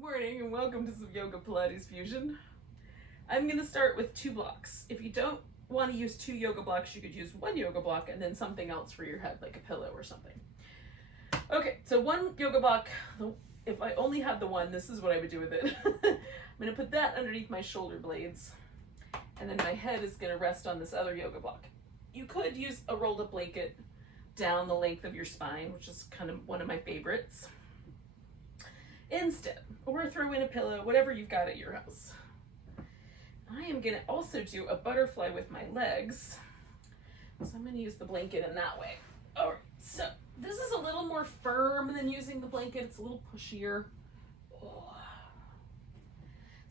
Morning and welcome to some Yoga Pilates Fusion. I'm going to start with 2 blocks. If you don't want to use 2 yoga blocks, you could use 1 yoga block and then something else for your head, like a pillow or something. Okay, so 1 yoga block, if I only had the one, this is what I would do with it. I'm going to put that underneath my shoulder blades, and then my head is going to rest on this other yoga block. You could use a rolled up blanket down the length of your spine, which is kind of one of my favorites, instead, or throw in a pillow, whatever you've got at your house. I am going to also do a butterfly with my legs, so I'm going to use the blanket in that way. All right, so this is a little more firm than using the blanket. It's a little pushier. Oh.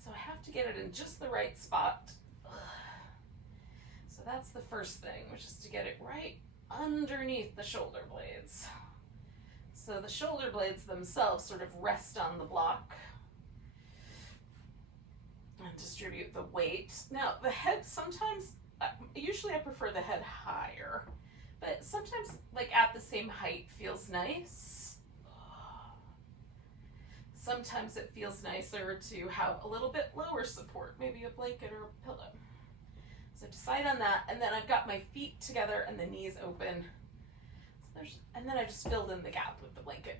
So I have to get it in just the right spot. So that's the first thing, which is to get it right underneath the shoulder blades. So the shoulder blades themselves sort of rest on the block and distribute the weight. Now the head, sometimes, usually I prefer the head higher, but sometimes like at the same height feels nice. Sometimes it feels nicer to have a little bit lower support, maybe a blanket or a pillow. So decide on that, and then I've got my feet together and the knees open. And then I just filled in the gap with the blanket.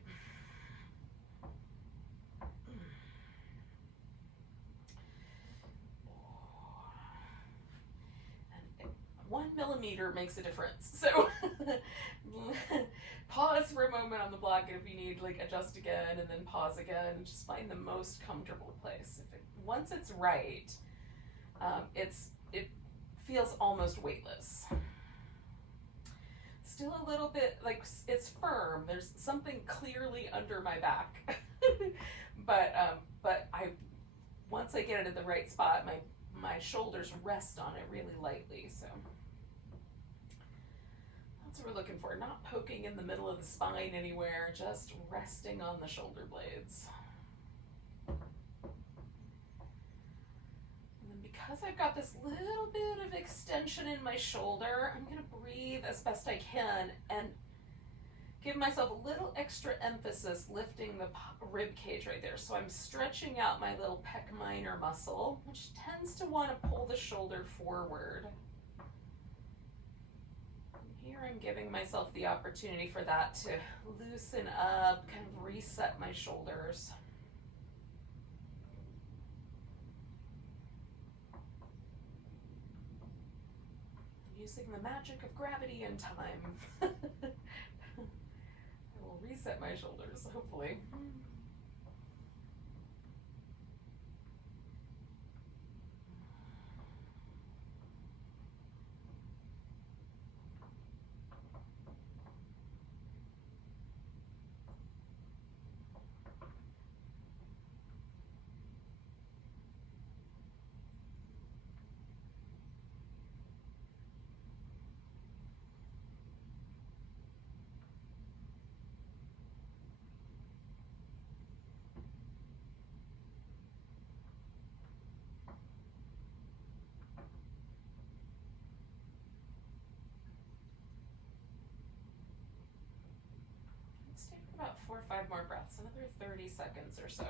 And 1 millimeter makes a difference. So pause for a moment on the block, and if you need, like, adjust again, and then pause again, and just find the most comfortable place. Once it's right, it feels almost weightless. Still a little bit like it's firm. There's something clearly under my back, but once I get it in the right spot, my shoulders rest on it really lightly. So that's what we're looking for. Not poking in the middle of the spine anywhere, just resting on the shoulder blades. Because I've got this little bit of extension in my shoulder, I'm going to breathe as best I can and give myself a little extra emphasis lifting the rib cage right there. So I'm stretching out my little pec minor muscle, which tends to want to pull the shoulder forward. And here I'm giving myself the opportunity for that to loosen up, kind of reset my shoulders. Using the magic of gravity and time. I will reset my shoulders, hopefully. Let's take about 4 or 5 more breaths, another 30 seconds or so.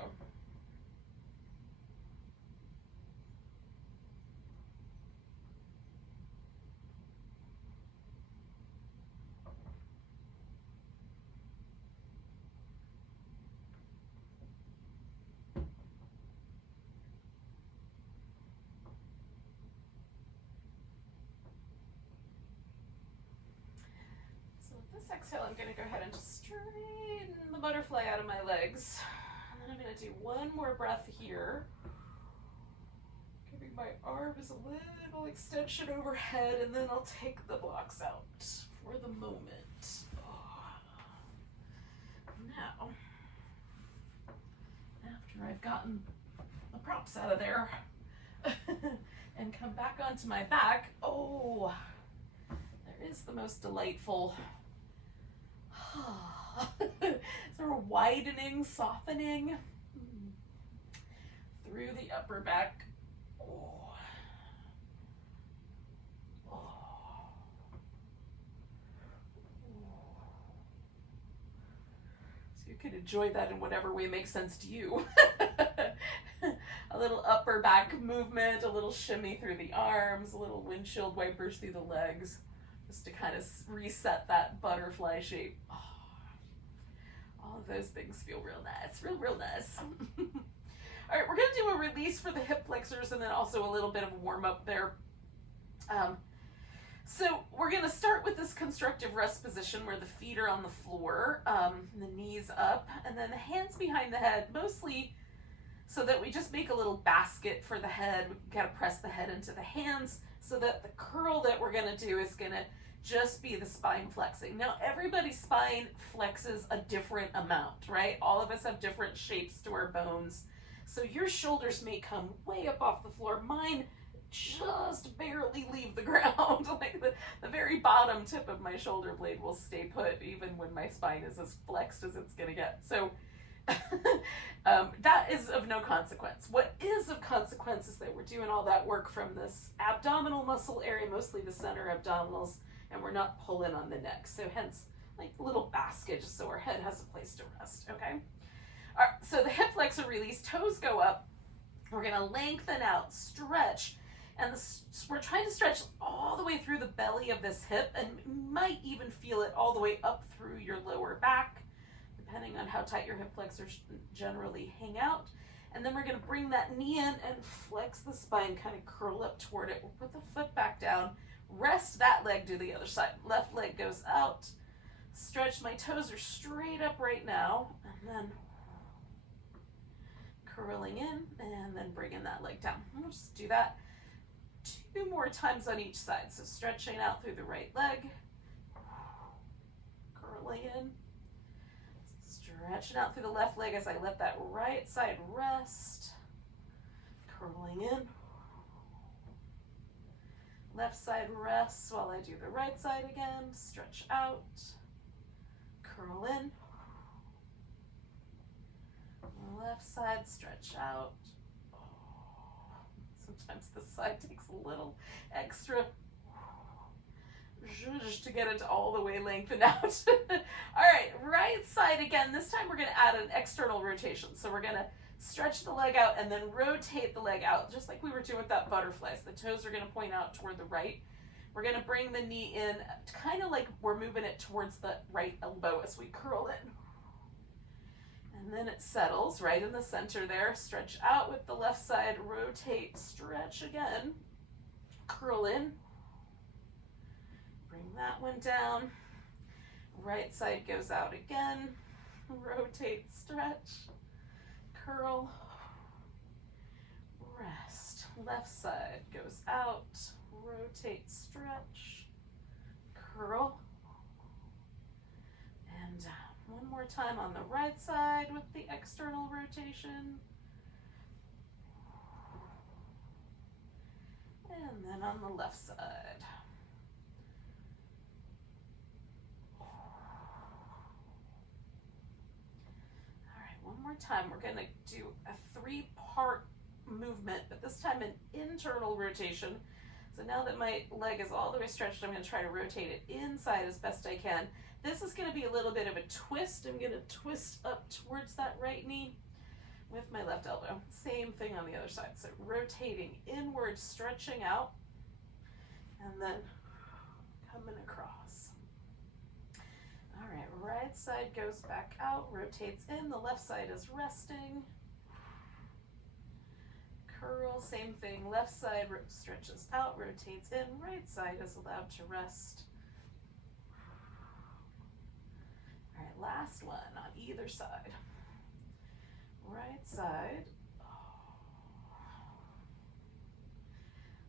This exhale, I'm going to go ahead and just straighten the butterfly out of my legs. And then I'm going to do 1 more breath here. Giving my arms a little extension overhead, and then I'll take the blocks out for the moment. Now, after I've gotten the props out of there and come back onto my back, there is the most delightful sort of widening, softening through the upper back. So you can enjoy that in whatever way makes sense to you. upper back movement, a little shimmy through the arms, a little windshield wipers through the legs, just to kind of reset that butterfly shape. Oh, all of those things feel real nice, real nice. All right, we're gonna do a release for the hip flexors and then also a little bit of a warm up there. So we're gonna start with this constructive rest position where the feet are on the floor, the knees up, and then the hands behind the head, mostly so that we just make a little basket for the head. We gotta press the head into the hands so that the curl that we're gonna do is gonna just be the spine flexing. Now everybody's spine flexes a different amount, right? All of us have different shapes to our bones. So your shoulders may come way up off the floor. Mine just barely leave the ground. Like the very bottom tip of my shoulder blade will stay put even when my spine is as flexed as it's gonna get. So that is of no consequence. What is of consequence is that we're doing all that work from this abdominal muscle area, mostly the center abdominals, and we're not pulling on the neck. So hence, like a little basket, just so our head has a place to rest, okay? All right, so the hip flexor release, toes go up. We're gonna lengthen out, stretch, and we're trying to stretch all the way through the belly of this hip, and you might even feel it all the way up through your lower back, depending on how tight your hip flexors generally hang out. And then we're gonna bring that knee in and flex the spine, kind of curl up toward it. We'll put the foot back down, rest that leg to the other side. Left leg goes out, stretch, my toes are straight up right now, and then curling in, and then bringing that leg down. We'll just do that 2 more times on each side. So stretching out through the right leg, curling in, stretching out through the left leg as I let that right side rest, curling in, left side rests while I do the right side again, stretch out, curl in, left side, stretch out. Sometimes this side takes a little extra to get it all the way lengthened out. All right, right side again. This time we're gonna add an external rotation. So we're gonna stretch the leg out and then rotate the leg out, just like we were doing with that butterfly. So the toes are gonna point out toward the right. We're gonna bring the knee in, kind of like we're moving it towards the right elbow as we curl in. And then it settles right in the center there. Stretch out with the left side, rotate, stretch again, curl in, bring that one down. Right side goes out again, rotate, stretch, curl, rest. Left side goes out, rotate, stretch, curl, and down. One more time on the right side with the external rotation. And then on the left side. All right, one more time. We're going to do a 3-part movement, but this time an internal rotation. So now that my leg is all the way stretched, I'm going to try to rotate it inside as best I can. This is going to be a little bit of a twist. I'm going to twist up towards that right knee with my left elbow. Same thing on the other side. So rotating inward, stretching out, and then coming across. All right, right side goes back out, rotates in. The left side is resting. Curl, same thing. Left side stretches out, rotates in. Right side is allowed to rest. All right, last one on either side. Right side.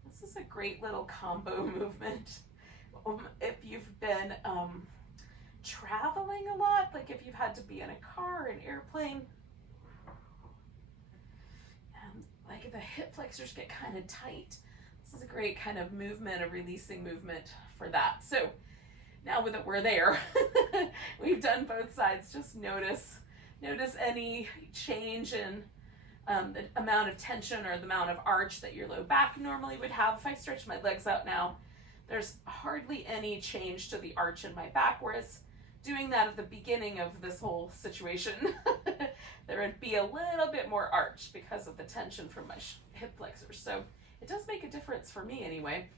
This is a great little combo movement. If you've been traveling a lot, like if you've had to be in a car, an airplane, and like if the hip flexors get kind of tight, this is a great kind of movement, a releasing movement for that. So now that we're there, we've done both sides. Just notice any change in the amount of tension or the amount of arch that your low back normally would have. If I stretch my legs out now, there's hardly any change to the arch in my back, whereas doing that at the beginning of this whole situation, there would be a little bit more arch because of the tension from my hip flexors. So it does make a difference for me anyway.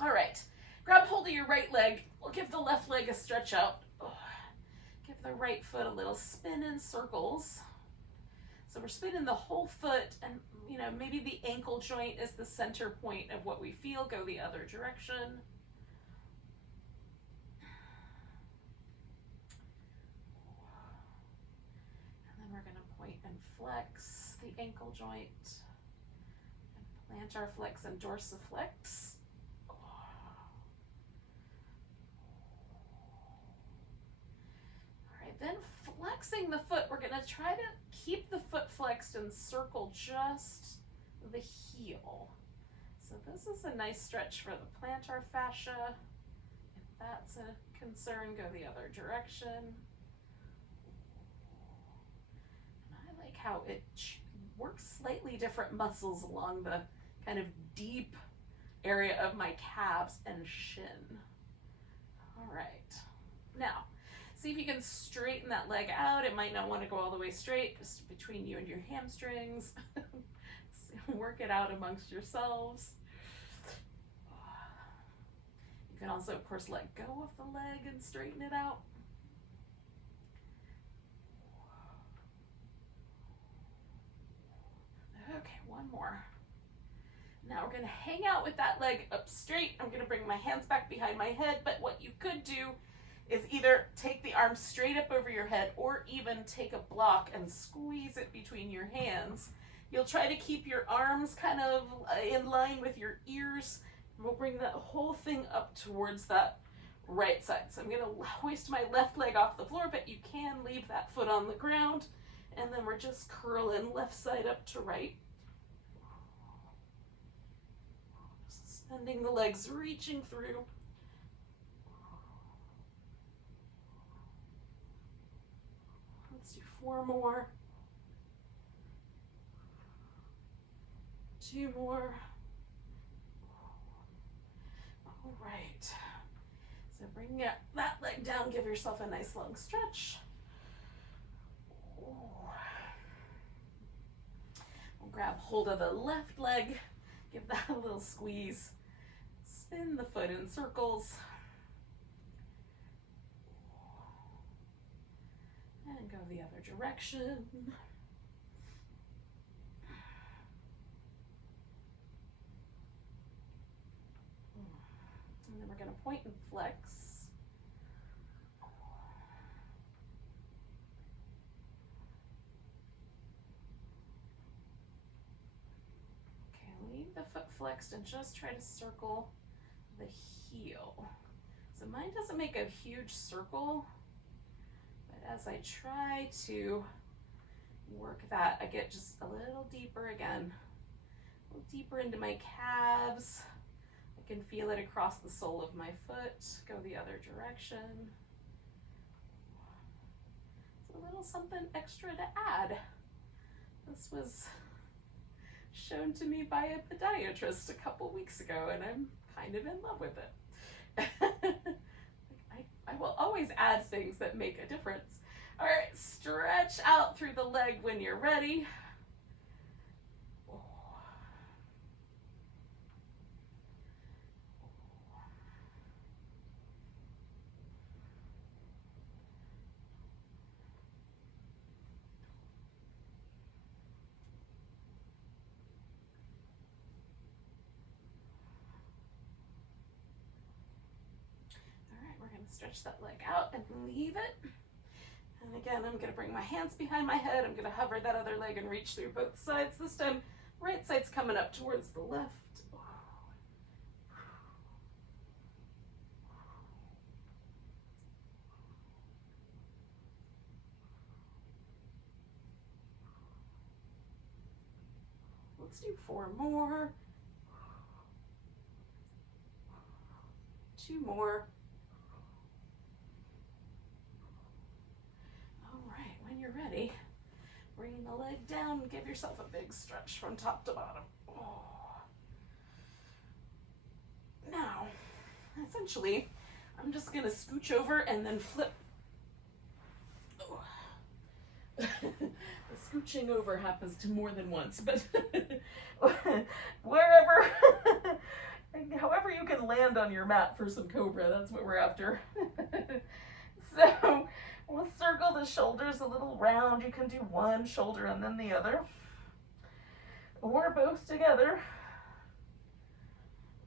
All right, grab hold of your right leg. We'll give the left leg a stretch out. Give the right foot a little spin in circles. So we're spinning the whole foot, and maybe the ankle joint is the center point of what we feel. Go the other direction. And then we're going to point and flex the ankle joint. And plantar flex and dorsiflex. Then flexing the foot, we're going to try to keep the foot flexed and circle just the heel. So this is a nice stretch for the plantar fascia. If that's a concern, go the other direction. And I like how it works slightly different muscles along the kind of deep area of my calves and shin. All right. Now, see if you can straighten that leg out. It might not want to go all the way straight, just between you and your hamstrings. Work it out amongst yourselves. You can also, of course, let go of the leg and straighten it out. Okay, one more. Now we're going to hang out with that leg up straight. I'm going to bring my hands back behind my head, but what you could do is either take the arms straight up over your head or even take a block and squeeze it between your hands. You'll try to keep your arms kind of in line with your ears. We'll bring that whole thing up towards that right side. So I'm going to hoist my left leg off the floor, but you can leave that foot on the ground. And then we're just curling left side up to right. Suspending the legs, reaching through. Let's do 4 more. 2 more. All right. So bring that leg down, give yourself a nice long stretch. We'll grab hold of the left leg, give that a little squeeze. Spin the foot in circles. And go the other direction. And then we're going to point and flex. Okay, leave the foot flexed and just try to circle the heel. So mine doesn't make a huge circle, but as I try to work that, I get just a little deeper again, a little deeper into my calves. I can feel it across the sole of my foot. Go the other direction. It's a little something extra to add. This was shown to me by a podiatrist a couple weeks ago, and I'm kind of in love with it. I will always add things that make a difference. All right, stretch out through the leg when you're ready. Stretch that leg out and leave it. And again, I'm going to bring my hands behind my head. I'm going to hover that other leg and reach through both sides. This time, right side's coming up towards the left. Let's do 4 more. 2 more. You're ready, bring the leg down and give yourself a big stretch from top to bottom. Now, essentially, I'm just going to scooch over and then flip The scooching over happens to more than once, but wherever, however you can land on your mat for some Cobra, that's what we're after. So we'll circle the shoulders a little round. You can do one shoulder and then the other, or both together.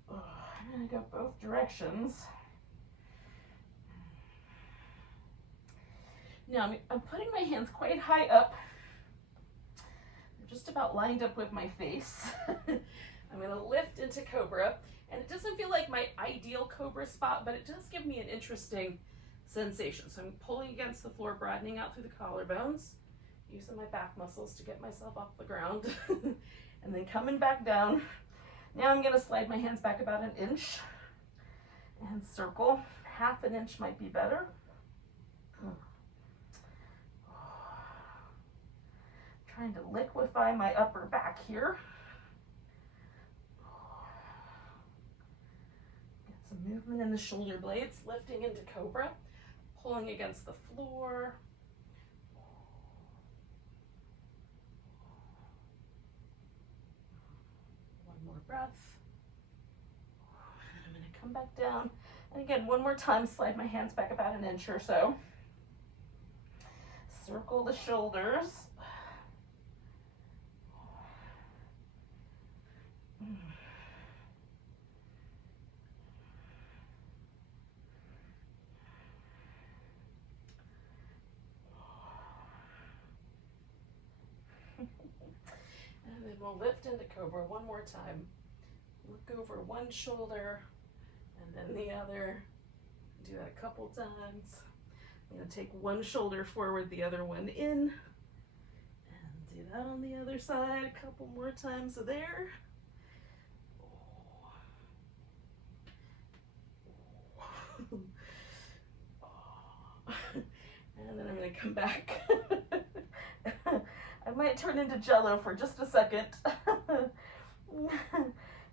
I'm gonna go both directions. Now I'm putting my hands quite high up. They're just about lined up with my face. I'm gonna lift into Cobra, and it doesn't feel like my ideal Cobra spot, but it does give me an interesting sensation. So I'm pulling against the floor, broadening out through the collarbones, using my back muscles to get myself off the ground, and then coming back down. Now I'm gonna slide my hands back about 1 inch and circle. 1/2 inch might be better. Trying to liquefy my upper back here. Get some movement in the shoulder blades, lifting into Cobra, pulling against the floor. One more breath. And I'm going to come back down. And again, one more time, slide my hands back about 1 inch or so. Circle the shoulders. And then we'll lift into Cobra one more time. Look over one shoulder and then the other. Do that a couple times. I'm going to take one shoulder forward, the other one in. And do that on the other side a couple more times there. And then I'm going to come back. I might turn into Jello for just a second.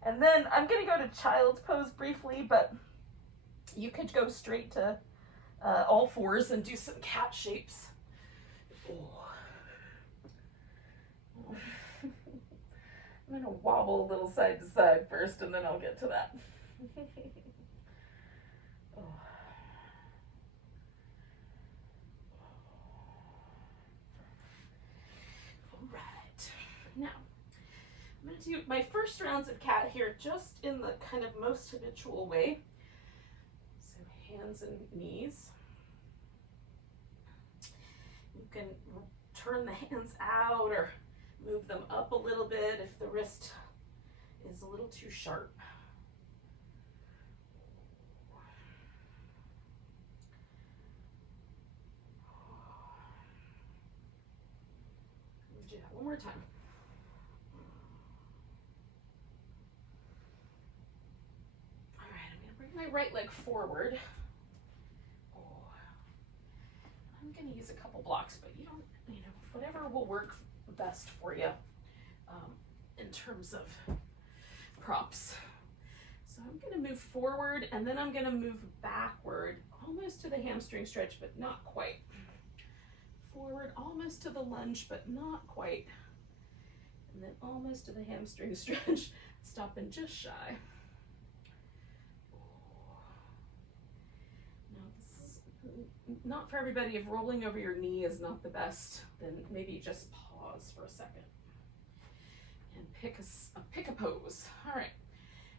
And then I'm going to go to Child's Pose briefly, but you could go straight to all fours and do some cat shapes. I'm going to wobble a little side to side first, and then I'll get to that. Now, I'm going to do my first rounds of cat here just in the kind of most habitual way. So hands and knees. You can turn the hands out or move them up a little bit if the wrist is a little too sharp. Let's do that one more time. My right leg forward. I'm going to use a couple blocks, but you don't, whatever will work best for you in terms of props. So I'm going to move forward, and then I'm going to move backward, almost to the hamstring stretch, but not quite. Forward, almost to the lunge, but not quite. And then almost to the hamstring stretch, stopping just shy. Not for everybody. If rolling over your knee is not the best, then maybe just pause for a second and pick a pose. All right,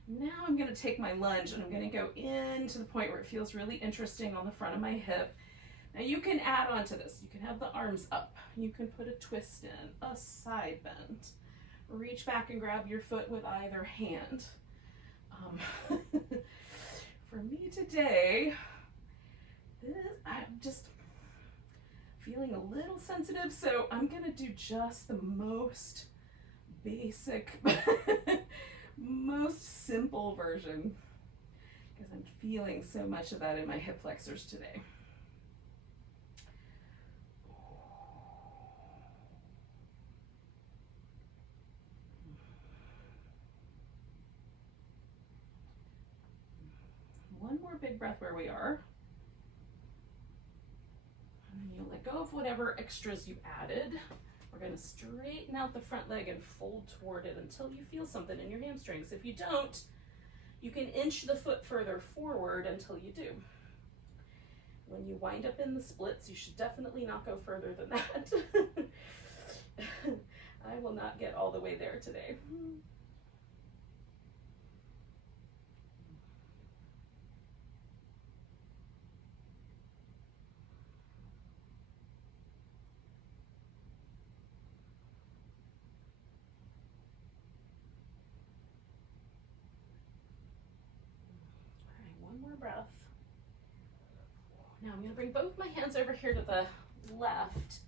now I'm going to take my lunge and I'm going to go into the point where it feels really interesting on the front of my hip. Now you can add on to this. You can have the arms up. You can put a twist in, a side bend. Reach back and grab your foot with either hand. For me today, I'm just feeling a little sensitive, so I'm going to do just the most basic, most simple version because I'm feeling so much of that in my hip flexors today. One more big breath where we are. And then you'll let let go of whatever extras you added. We're going to straighten out the front leg and fold toward it until you feel something in your hamstrings. If you don't, you can inch the foot further forward until you do. When you wind up in the splits, you should definitely not go further than that. I will not get all the way there today. One more breath. Now I'm going to bring both my hands over here to the left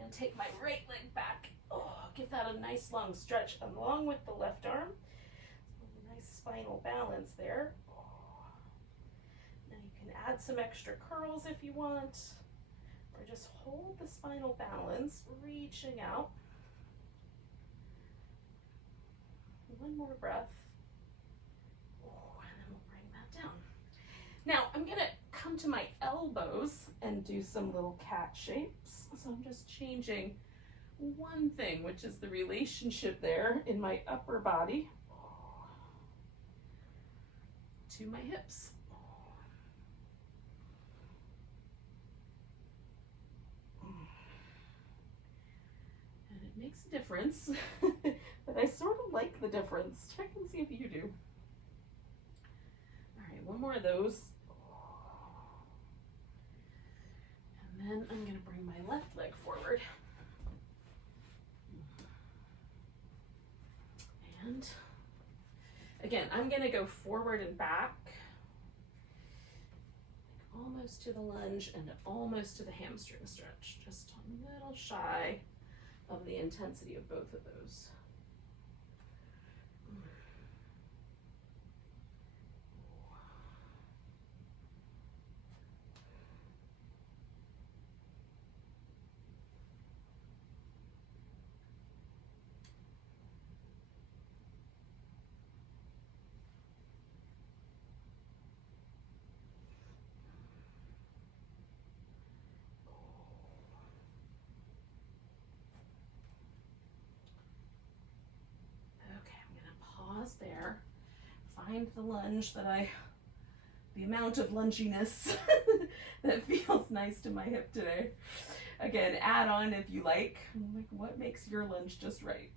and take my right leg back. Oh, give that a nice long stretch along with the left arm. Nice spinal balance there. Now you can add some extra curls if you want, or just hold the spinal balance, reaching out. One more breath. Now I'm gonna come to my elbows and do some little cat shapes. So I'm just changing one thing, which is the relationship there in my upper body to my hips. And it makes a difference, but I sort of like the difference. Check and see if you do. All right, one more of those. And then I'm going to bring my left leg forward. And again, I'm going to go forward and back, almost to the lunge and almost to the hamstring stretch. Just a little shy of the intensity of both of those. There, find the lunge the amount of lunginess that feels nice to my hip today. Again, add on if you like what makes your lunge just right.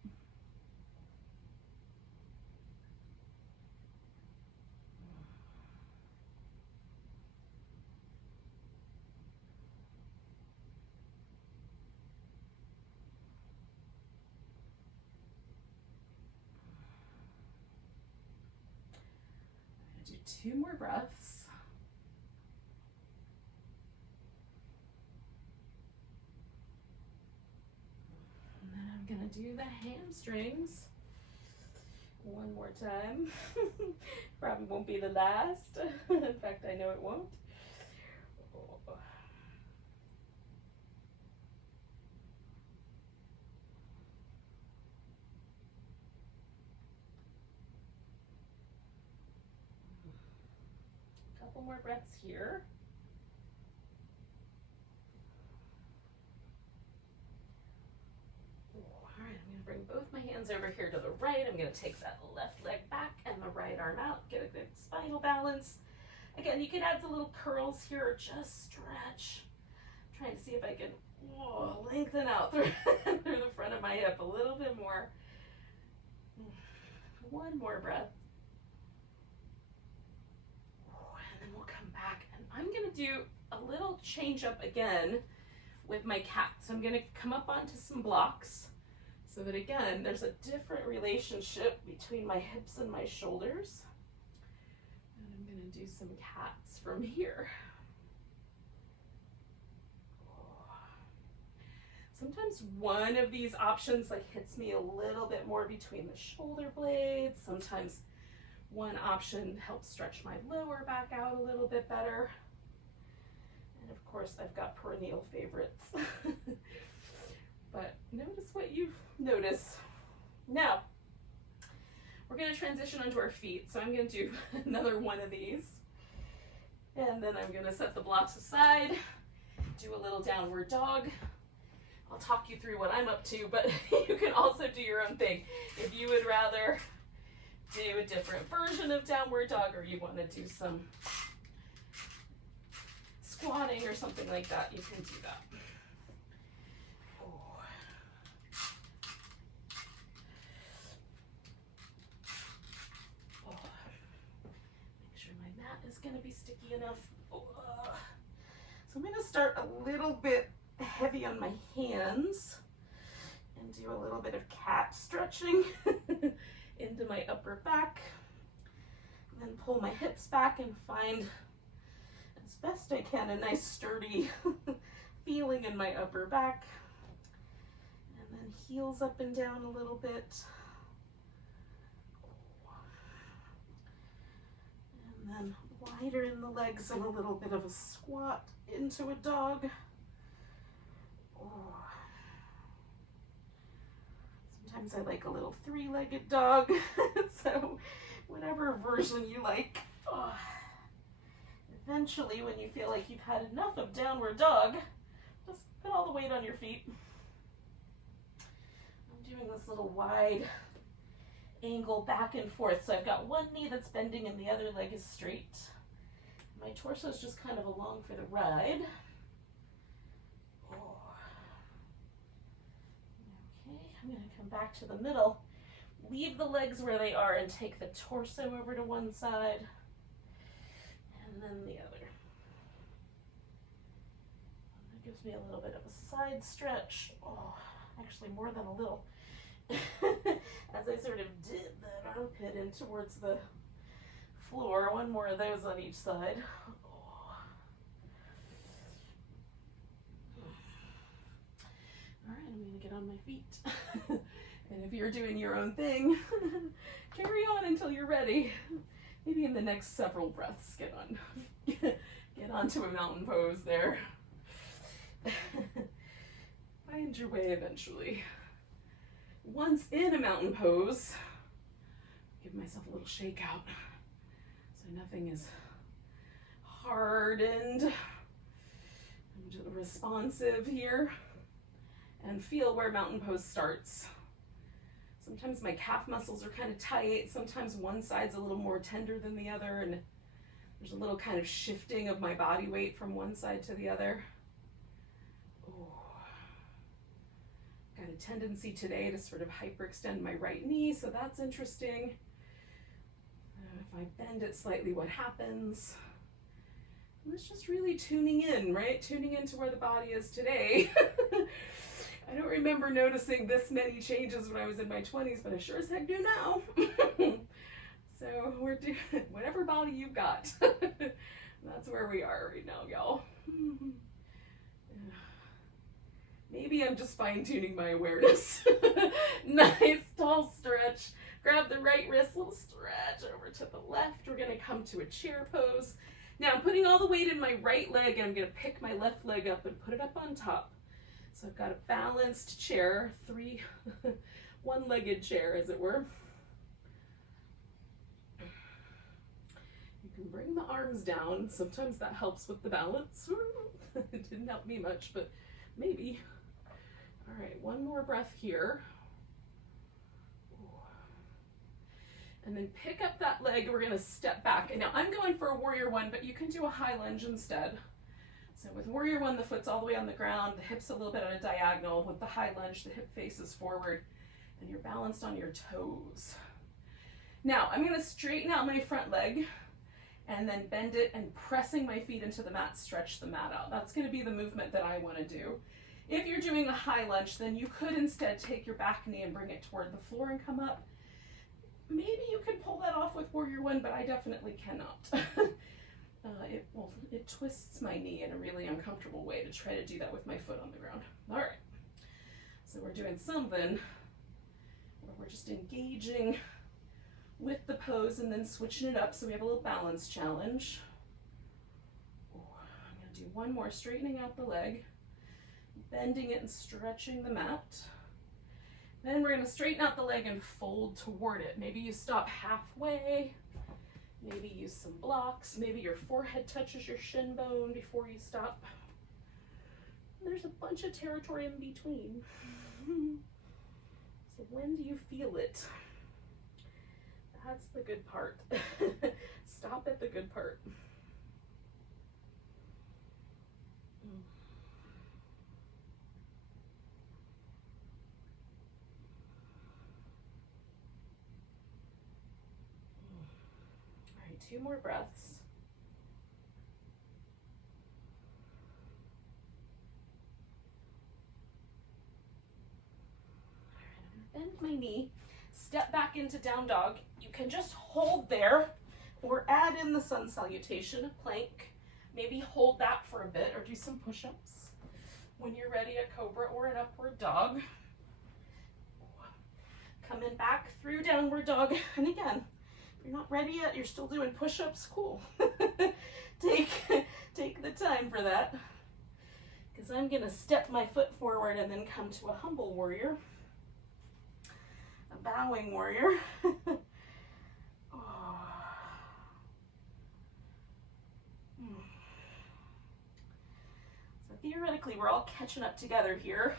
Do 2 more breaths. And then I'm going to do the hamstrings one more time. Probably won't be the last. In fact, I know it won't. Couple more breaths here. All right, I'm going to bring both my hands over here to the right. I'm going to take that left leg back and the right arm out, get a good spinal balance. Again, you can add the little curls here or just stretch. I'm trying to see if I can lengthen out through the front of my hip a little bit more. One more breath. I'm going to do a little change up again with my cat. So I'm going to come up onto some blocks so that again, there's a different relationship between my hips and my shoulders. And I'm going to do some cats from here. Sometimes one of these options hits me a little bit more between the shoulder blades. Sometimes one option helps stretch my lower back out a little bit better. And of course, I've got perennial favorites. But notice what you notice. Now, we're going to transition onto our feet. So I'm going to do another one of these. And then I'm going to set the blocks aside, do a little downward dog. I'll talk you through what I'm up to, but you can also do your own thing. If you would rather do a different version of downward dog, or you want to do some squatting or something like that, you can do that. Make sure my mat is going to be sticky enough. So I'm going to start a little bit heavy on my hands and do a little bit of cat stretching into my upper back, and then pull my hips back and find, as best I can, a nice sturdy feeling in my upper back, and then heels up and down a little bit, and then wider in the legs and a little bit of a squat into a dog. Sometimes I like a little three-legged dog, so whatever version you like. Eventually, when you feel like you've had enough of downward dog, just put all the weight on your feet. I'm doing this little wide angle back and forth, so I've got one knee that's bending and the other leg is straight. My torso is just kind of along for the ride. I'm going to come back to the middle, leave the legs where they are, and take the torso over to one side, and then the other. That gives me a little bit of a side stretch. Actually more than a little. As I sort of dip that armpit in towards the floor. One more of those on each side. All right, I'm going to get on my feet. And if you're doing your own thing, carry on until you're ready. Maybe in the next several breaths, get onto a mountain pose there. Find your way eventually. Once in a mountain pose, give myself a little shake out so nothing is hardened. I'm just responsive here. And feel where mountain pose starts. Sometimes my calf muscles are kind of tight. Sometimes one side's a little more tender than the other, and there's a little kind of shifting of my body weight from one side to the other. Got a tendency today to sort of hyperextend my right knee, so that's interesting. If I bend it slightly, what happens? And it's just really tuning in, right? Tuning into where the body is today. I don't remember noticing this many changes when I was in my 20s, but I sure as heck do now. So we're doing whatever body you've got. That's where we are right now, y'all. Maybe I'm just fine-tuning my awareness. Nice tall stretch. Grab the right wrist, little stretch over to the left. We're gonna come to a chair pose. Now I'm putting all the weight in my right leg, and I'm gonna pick my left leg up and put it up on top. So I've got a balanced chair, one-legged chair, as it were. You can bring the arms down. Sometimes that helps with the balance. It didn't help me much, but maybe. All right, one more breath here. And then pick up that leg. We're gonna step back. And now I'm going for a warrior one, but you can do a high lunge instead. So with warrior one, the foot's all the way on the ground, the hips a little bit on a diagonal. With the high lunge, the hip faces forward, and you're balanced on your toes. Now I'm gonna straighten out my front leg and then bend it, and pressing my feet into the mat, stretch the mat out. That's gonna be the movement that I wanna do. If you're doing a high lunge, then you could instead take your back knee and bring it toward the floor and come up. Maybe you could pull that off with warrior one, but I definitely cannot. It twists my knee in a really uncomfortable way to try to do that with my foot on the ground. All right, so we're doing something where we're just engaging with the pose and then switching it up, so we have a little balance challenge. I'm gonna do one more, straightening out the leg, bending it and stretching the mat. Then we're gonna straighten out the leg and fold toward it. Maybe you stop halfway. Maybe use some blocks. Maybe your forehead touches your shin bone before you stop. There's a bunch of territory in between. So when do you feel it? That's the good part. Stop at the good part. All right, 2 more breaths. Bend my knee, step back into down dog. You can just hold there or add in the sun salutation, a plank. Maybe hold that for a bit or do some push-ups. When you're ready, a cobra or an upward dog. Coming back through downward dog. And again, if you're not ready yet, you're still doing push-ups, cool. Take the time for that. Because I'm gonna step my foot forward and then come to a humble warrior. A bowing warrior. So theoretically, we're all catching up together here.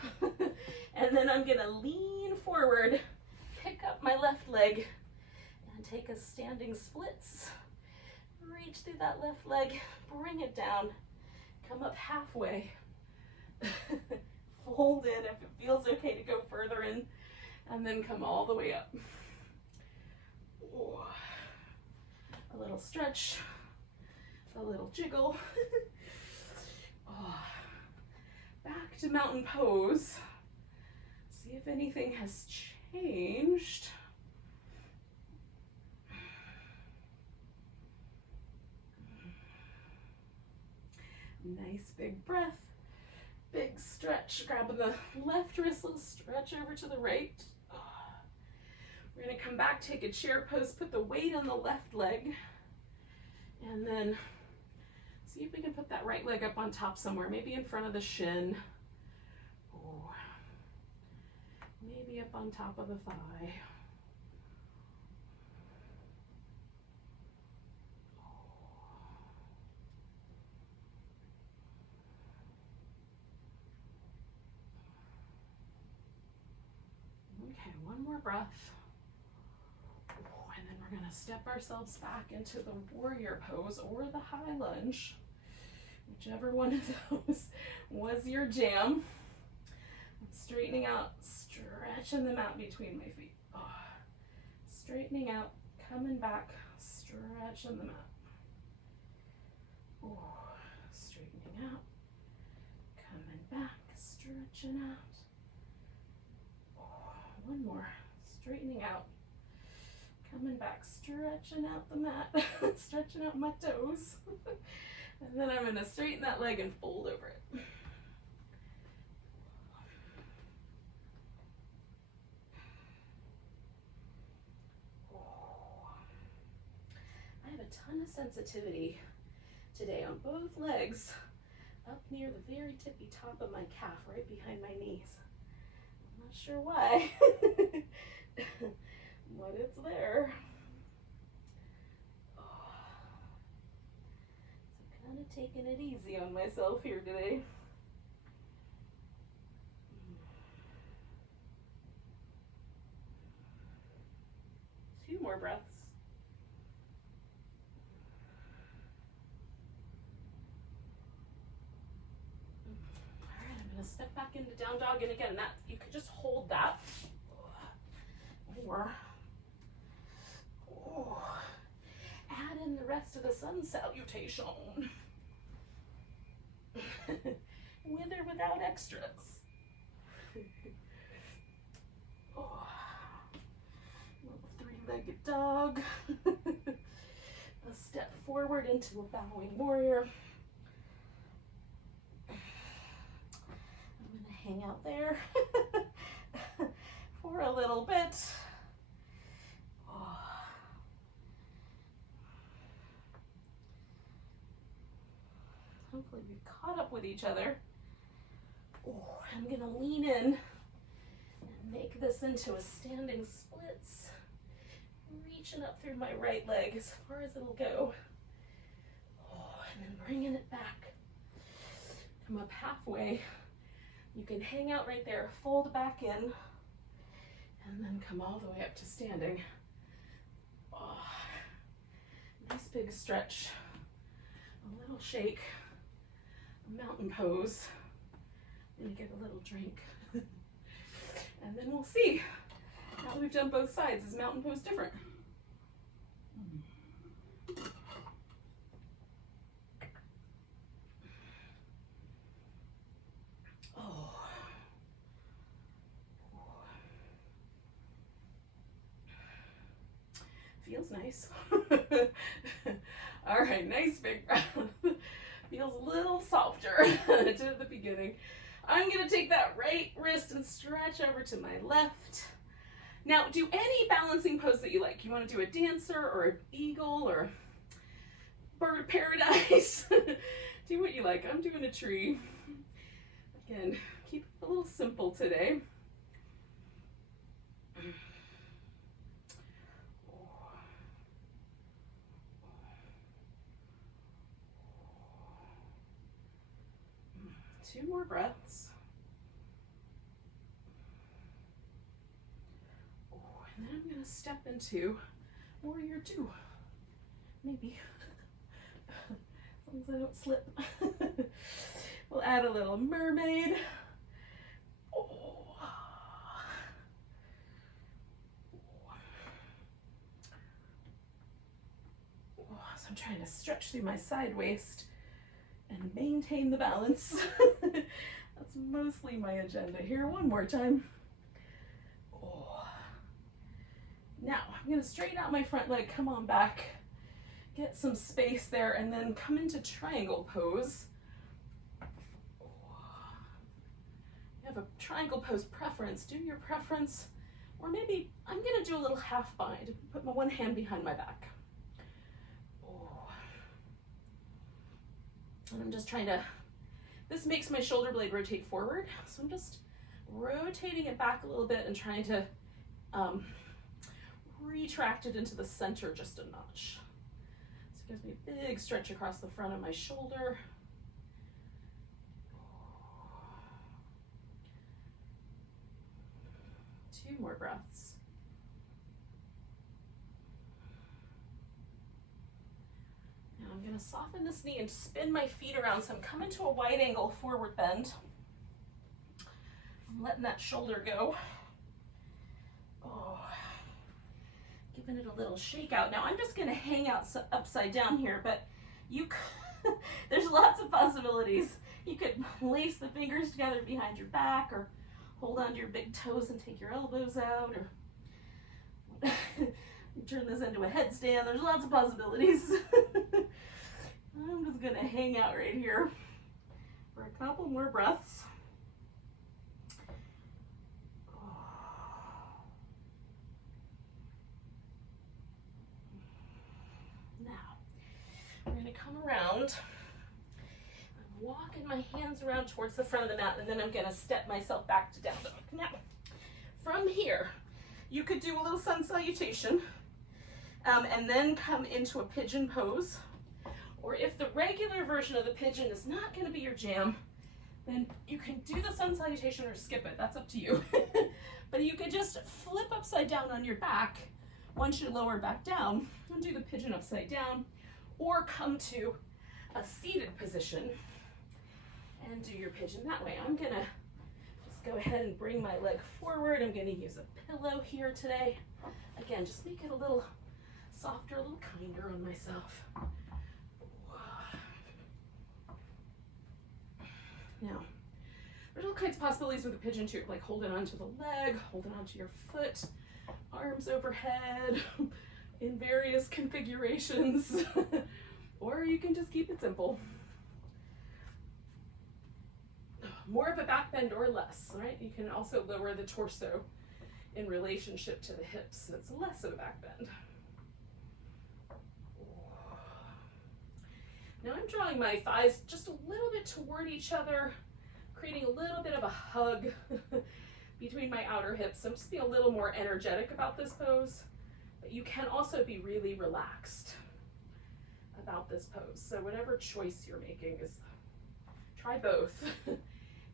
And then I'm gonna lean forward, pick up my left leg, and take a standing splits. Reach through that left leg, bring it down, come up halfway. Fold in if it feels okay to go further in. And then come all the way up. A little stretch, a little jiggle. Back to mountain pose. See if anything has changed. Nice big breath, big stretch. Grabbing the left wrist, little stretch over to the right. We're gonna come back, take a chair pose, put the weight on the left leg, and then see if we can put that right leg up on top somewhere, maybe in front of the shin. Ooh. Maybe up on top of the thigh. Okay, one more breath. And then we're going to step ourselves back into the warrior pose or the high lunge. Whichever one of those was your jam. I'm straightening out, stretching them out between my feet. Straightening out, coming back, stretching them out. Straightening out, coming back, stretching out. One more, straightening out, coming back, stretching out the mat, stretching out my toes. And then I'm gonna straighten that leg and fold over it. I have a ton of sensitivity today on both legs, up near the very tippy top of my calf, right behind my knees. I'm not sure why, but it's there. So kind of taking it easy on myself here today. Two more breaths. Step back into down dog, and again, that you could just hold that, or add in the rest of the sun salutation, with or without extras. Little three-legged dog. A step forward into a bowing warrior. Hang out there for a little bit. Hopefully we've caught up with each other. I'm gonna lean in and make this into a standing splits, reaching up through my right leg as far as it'll go. And then bringing it back. Come up halfway. You can hang out right there, fold back in, and then come all the way up to standing. Oh, nice big stretch, a little shake, a mountain pose. I'm gonna get a little drink. And then we'll see. Now we've done both sides, is mountain pose different? Oh. Feels nice. All right, nice big breath. Feels a little softer to the beginning. I'm gonna take that right wrist and stretch over to my left. Now, do any balancing pose that you like. You wanna do a dancer or an eagle or bird of paradise. Do what you like. I'm doing a tree. Again, keep it a little simple today. Two more breaths. Oh, and then I'm going to step into warrior two. Maybe. As long as I don't slip. We'll add a little mermaid. Oh. So I'm trying to stretch through my side waist and maintain the balance. That's mostly my agenda here. One more time. Oh. Now I'm gonna straighten out my front leg, come on back, get some space there, and then come into triangle pose. Oh. You have a triangle pose preference, do your preference, or maybe I'm gonna do a little half bind, put my one hand behind my back. And I'm just trying to, this makes my shoulder blade rotate forward. So I'm just rotating it back a little bit and trying to retract it into the center just a notch. So it gives me a big stretch across the front of my shoulder. Two more breaths. I'm going to soften this knee and spin my feet around. So I'm coming to a wide angle forward bend. I'm letting that shoulder go. Oh, giving it a little shake out. Now I'm just going to hang out upside down here, but there's lots of possibilities. You could lace the fingers together behind your back, or hold onto your big toes and take your elbows out, or turn this into a headstand. There's lots of possibilities. I'm just gonna hang out right here for a couple more breaths. Now, we're gonna come around. I'm walking my hands around towards the front of the mat, and then I'm gonna step myself back to down dog. Now, from here, you could do a little sun salutation, and then come into a pigeon pose. Or if the regular version of the pigeon is not going to be your jam, then you can do the sun salutation or skip it. That's up to you. But you could just flip upside down on your back once you lower back down and do the pigeon upside down, or come to a seated position and do your pigeon that way. I'm going to just go ahead and bring my leg forward. I'm going to use a pillow here today. Again, just make it a little softer, a little kinder on myself. Now, there's all kinds of possibilities with the pigeon too, like holding onto the leg, holding onto your foot, arms overhead, in various configurations, or you can just keep it simple. More of a back bend or less, right? You can also lower the torso in relationship to the hips. It's less of a back bend. Now I'm drawing my thighs just a little bit toward each other, creating a little bit of a hug between my outer hips. I'm just being a little more energetic about this pose, but you can also be really relaxed about this pose. So whatever choice you're making, is try both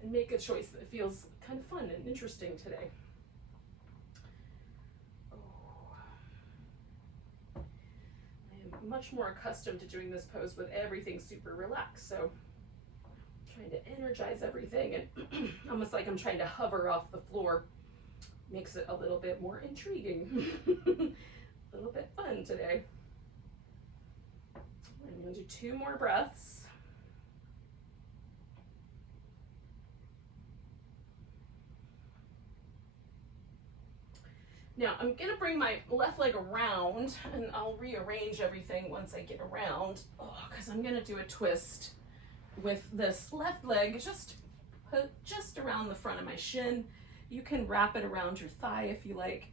and make a choice that feels kind of fun and interesting today. I am much more accustomed to doing this pose with everything super relaxed, so I'm trying to energize everything and almost like I'm trying to hover off the floor. Makes it a little bit more intriguing, a little bit fun today. I'm going to do 2 more breaths. Now I'm gonna bring my left leg around, and I'll rearrange everything once I get around, because I'm gonna do a twist with this left leg just around the front of my shin. You can wrap it around your thigh if you like.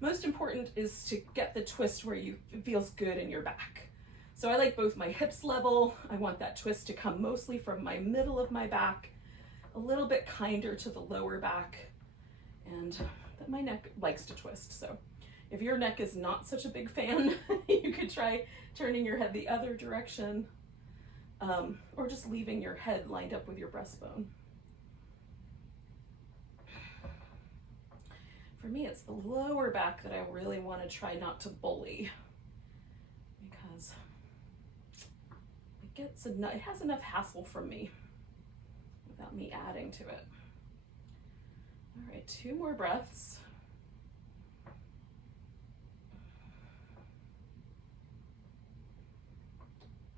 Most important is to get the twist where it feels good in your back. So I like both my hips level. I want that twist to come mostly from my middle of my back, a little bit kinder to the lower back, and my neck likes to twist. So if your neck is not such a big fan, you could try turning your head the other direction, or just leaving your head lined up with your breastbone. For me, it's the lower back that I really want to try not to bully, because it has enough hassle from me without me adding to it. All right, 2 more breaths.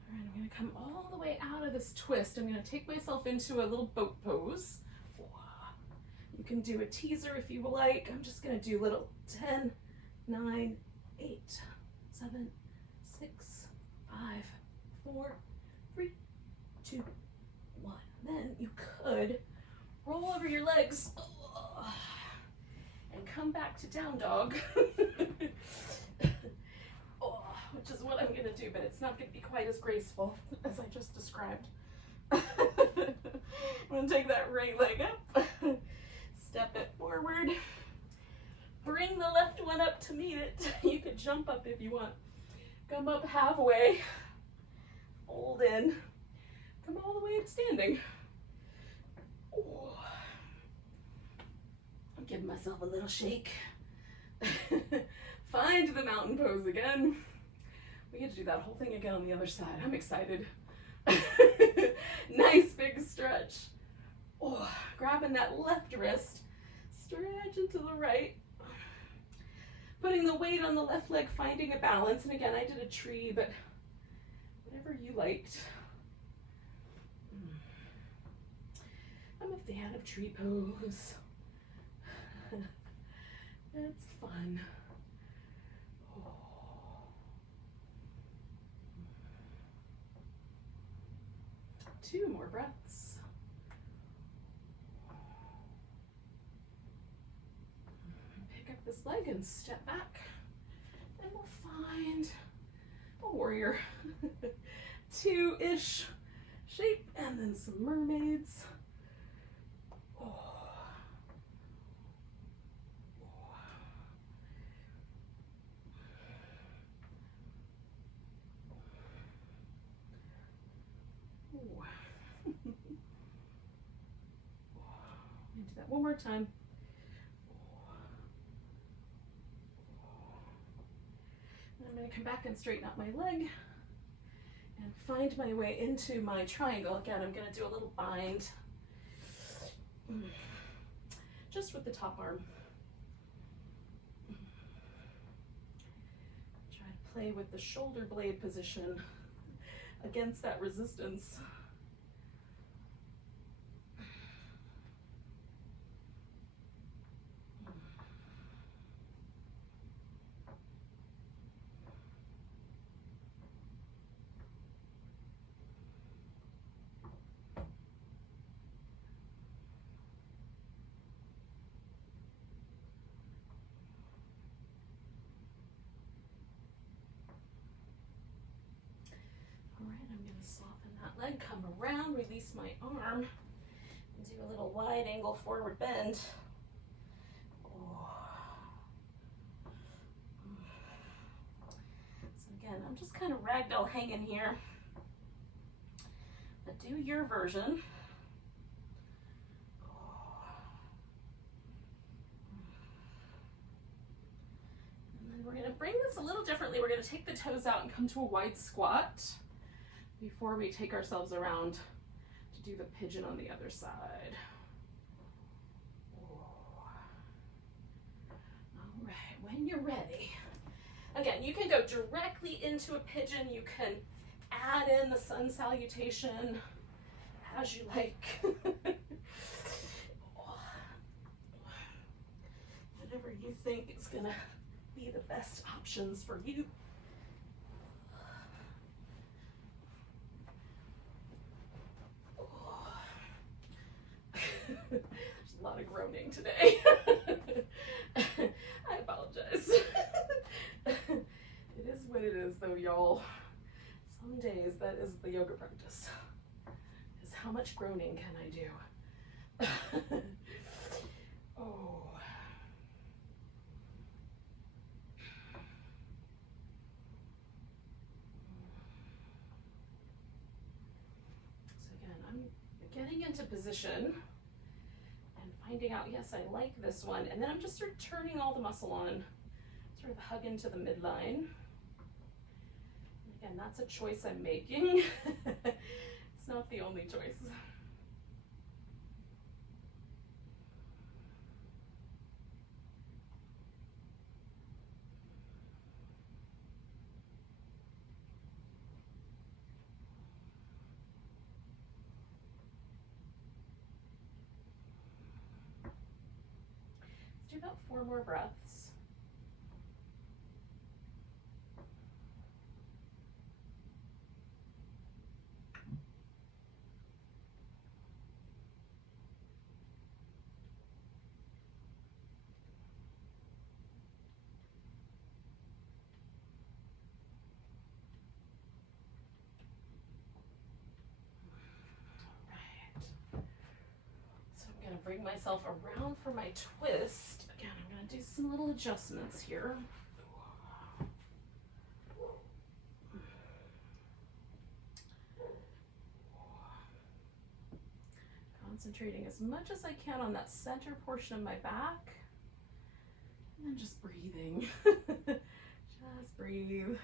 All right, I'm gonna come all the way out of this twist. I'm gonna take myself into a little boat pose. You can do a teaser if you like. I'm just gonna do little 10, 9, 8, 7, 6, 5, 4, 3, 2, 1. Then you could roll over your legs and come back to down dog, which is what I'm gonna do, but it's not gonna be quite as graceful as I just described. I'm gonna take that right leg up, step it forward, bring the left one up to meet it. You could jump up if you want. Come up halfway, fold in, come all the way to standing. Give myself a little shake. Find the mountain pose again. We get to do that whole thing again on the other side. I'm excited. Nice big stretch. Grabbing that left wrist, stretch into the right. Putting the weight on the left leg, finding a balance. And again, I did a tree, but whatever you liked. I'm a fan of tree pose. It's fun. 2 more breaths. Pick up this leg and step back. And we'll find a warrior 2-ish shape, and then some mermaids. Do that one more time. And I'm going to come back and straighten out my leg and find my way into my triangle. Again, I'm going to do a little bind just with the top arm. Try to play with the shoulder blade position against that resistance. Soften that leg, come around, release my arm, and do a little wide angle forward bend. So again, I'm just kind of ragdoll hanging here, but do your version. little differently. We're going to take the toes out and come to a wide squat before we take ourselves around to do the pigeon on the other side. All right, when you're ready. Again, you can go directly into a pigeon. You can add in the sun salutation as you like. Whatever you think is gonna be the best options for you. There's a lot of groaning today. I apologize. It is what it is though, y'all. Some days that is the yoga practice. Is how much groaning can I do? Oh. So again, I'm getting into position and finding out, yes, I like this one. And then I'm just sort of turning all the muscle on, sort of hug into the midline. Again, that's a choice I'm making. It's not the only choice. Let's do about 4 more breaths. Bring myself around for my twist. Again, I'm going to do some little adjustments here. Concentrating as much as I can on that center portion of my back. And then just breathing. Just breathe.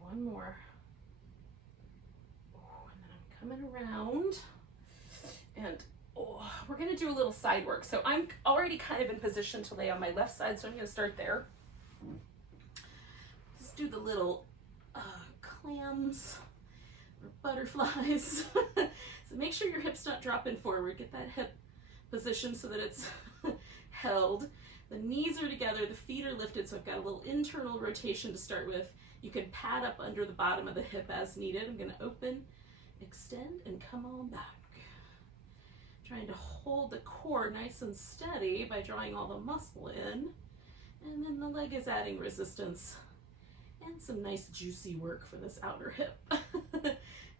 One more. Oh, and then I'm coming around. And we're going to do a little side work. So I'm already kind of in position to lay on my left side, so I'm going to start there. Just do the little clams or butterflies. So make sure your hip's not dropping forward. Get that hip position so that it's held. The knees are together, the feet are lifted, so I've got a little internal rotation to start with. You can pad up under the bottom of the hip as needed. I'm going to open, extend, and come on back. Trying to hold the core nice and steady by drawing all the muscle in. And then the leg is adding resistance and some nice juicy work for this outer hip.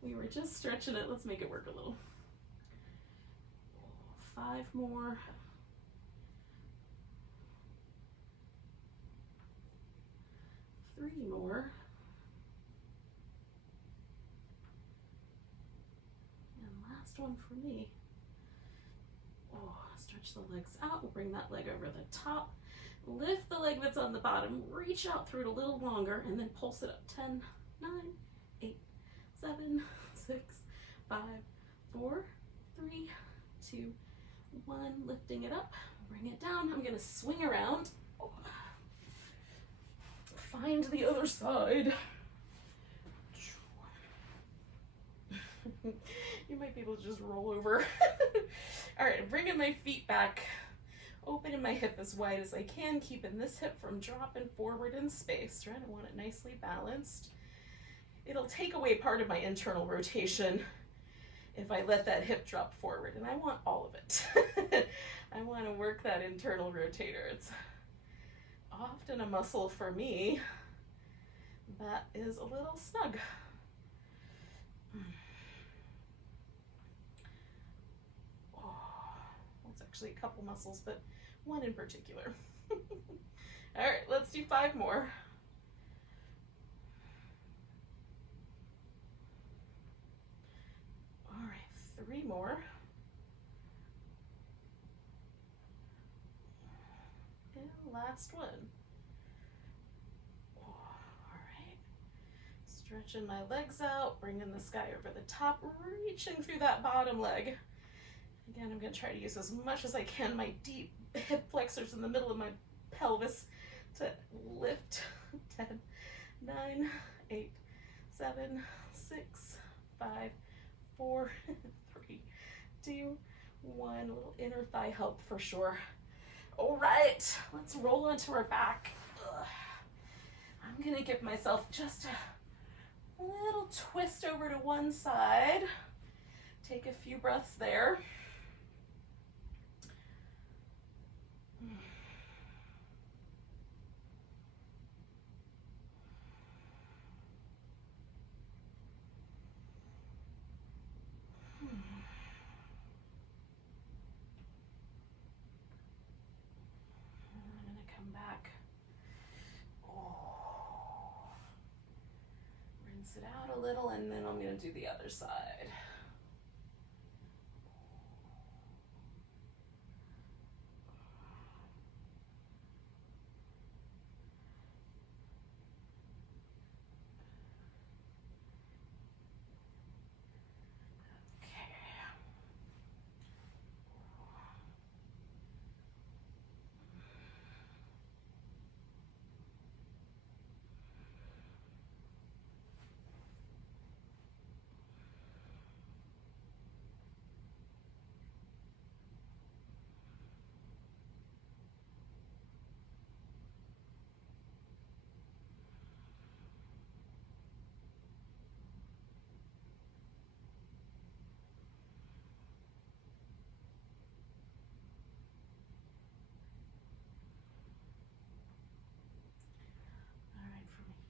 We were just stretching it. Let's make it work a little. 5 more. 3 more. And last one for me. Stretch the legs out. We'll bring that leg over the top. Lift the leg that's on the bottom. Reach out through it a little longer and then pulse it up. 10, 9, 8, 7, 6, 5, 4, 3, 2, 1. Lifting it up. Bring it down. I'm going to swing around. Find the other side. You might be able to just roll over. All right, I'm bringing my feet back, opening my hip as wide as I can, keeping this hip from dropping forward in space, right? I want it nicely balanced. It'll take away part of my internal rotation if I let that hip drop forward, and I want all of it. I want to work that internal rotator. It's often a muscle for me that is a little snug actually a couple muscles, but one in particular. All right, let's do 5 more. All right, 3 more. And last one. All right. Stretching my legs out, bringing this guy over the top, reaching through that bottom leg. Again, I'm going to try to use as much as I can my deep hip flexors in the middle of my pelvis to lift. 10, 9, 8, 7, 6, 5, 4, 3, 2, 1. A little inner thigh help for sure. All right, let's roll onto our back. Ugh. I'm going to give myself just a little twist over to one side. Take a few breaths there. Back. Oh. Rinse it out a little, and then I'm going to do the other side.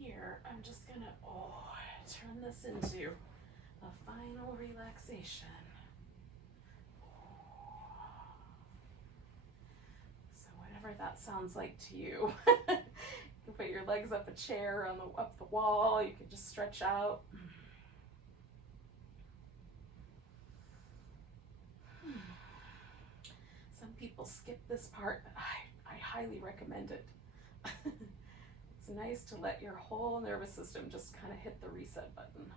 Here, I'm just gonna turn this into a final relaxation. So whatever that sounds like to you. You can put your legs up a chair, up the wall. You can just stretch out. Some people skip this part, but I highly recommend it. It's nice to let your whole nervous system just kind of hit the reset button.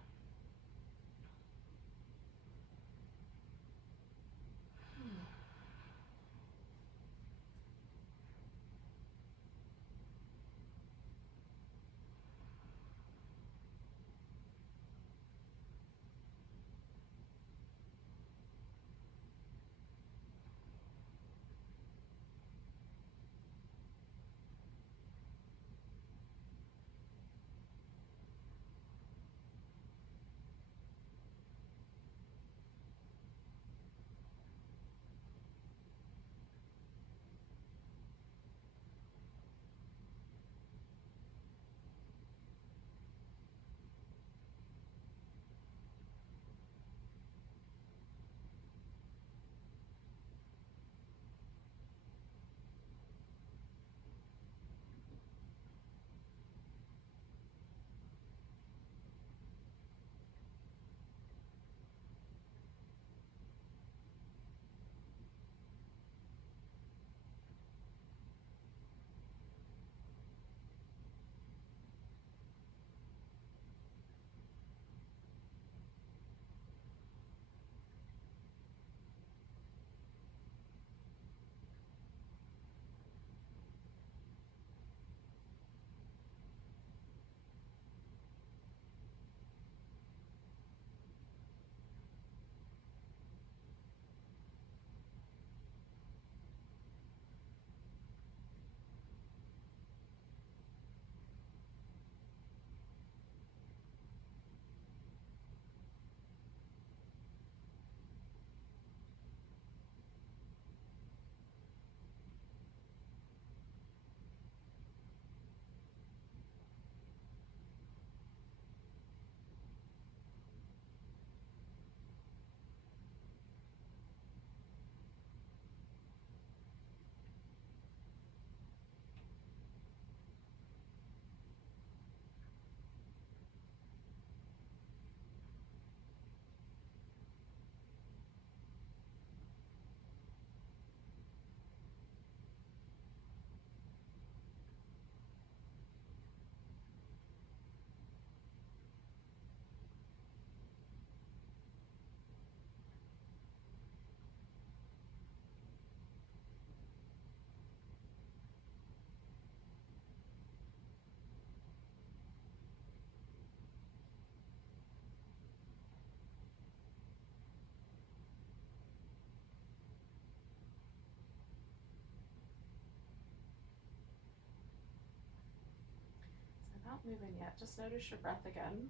Don't move in yet. Just notice your breath again.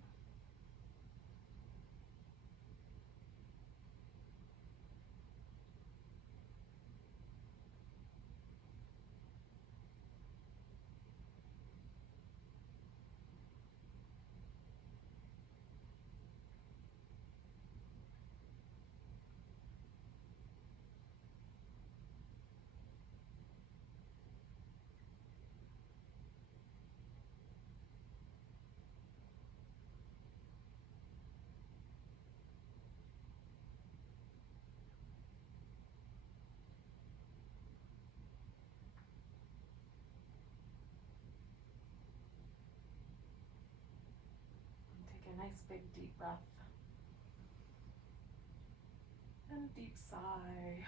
Take a nice big deep breath. And a deep sigh.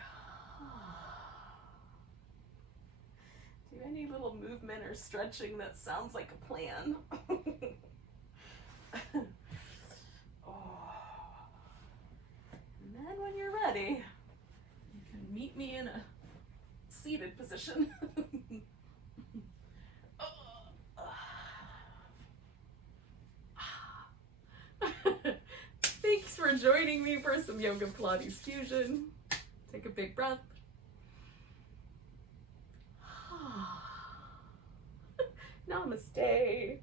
Do any little movement or stretching that sounds like a plan. Oh. And then when you're ready, you can meet me in a seated position. Thanks for joining me for some Yoga Pilates Fusion. Take a big breath. Namaste.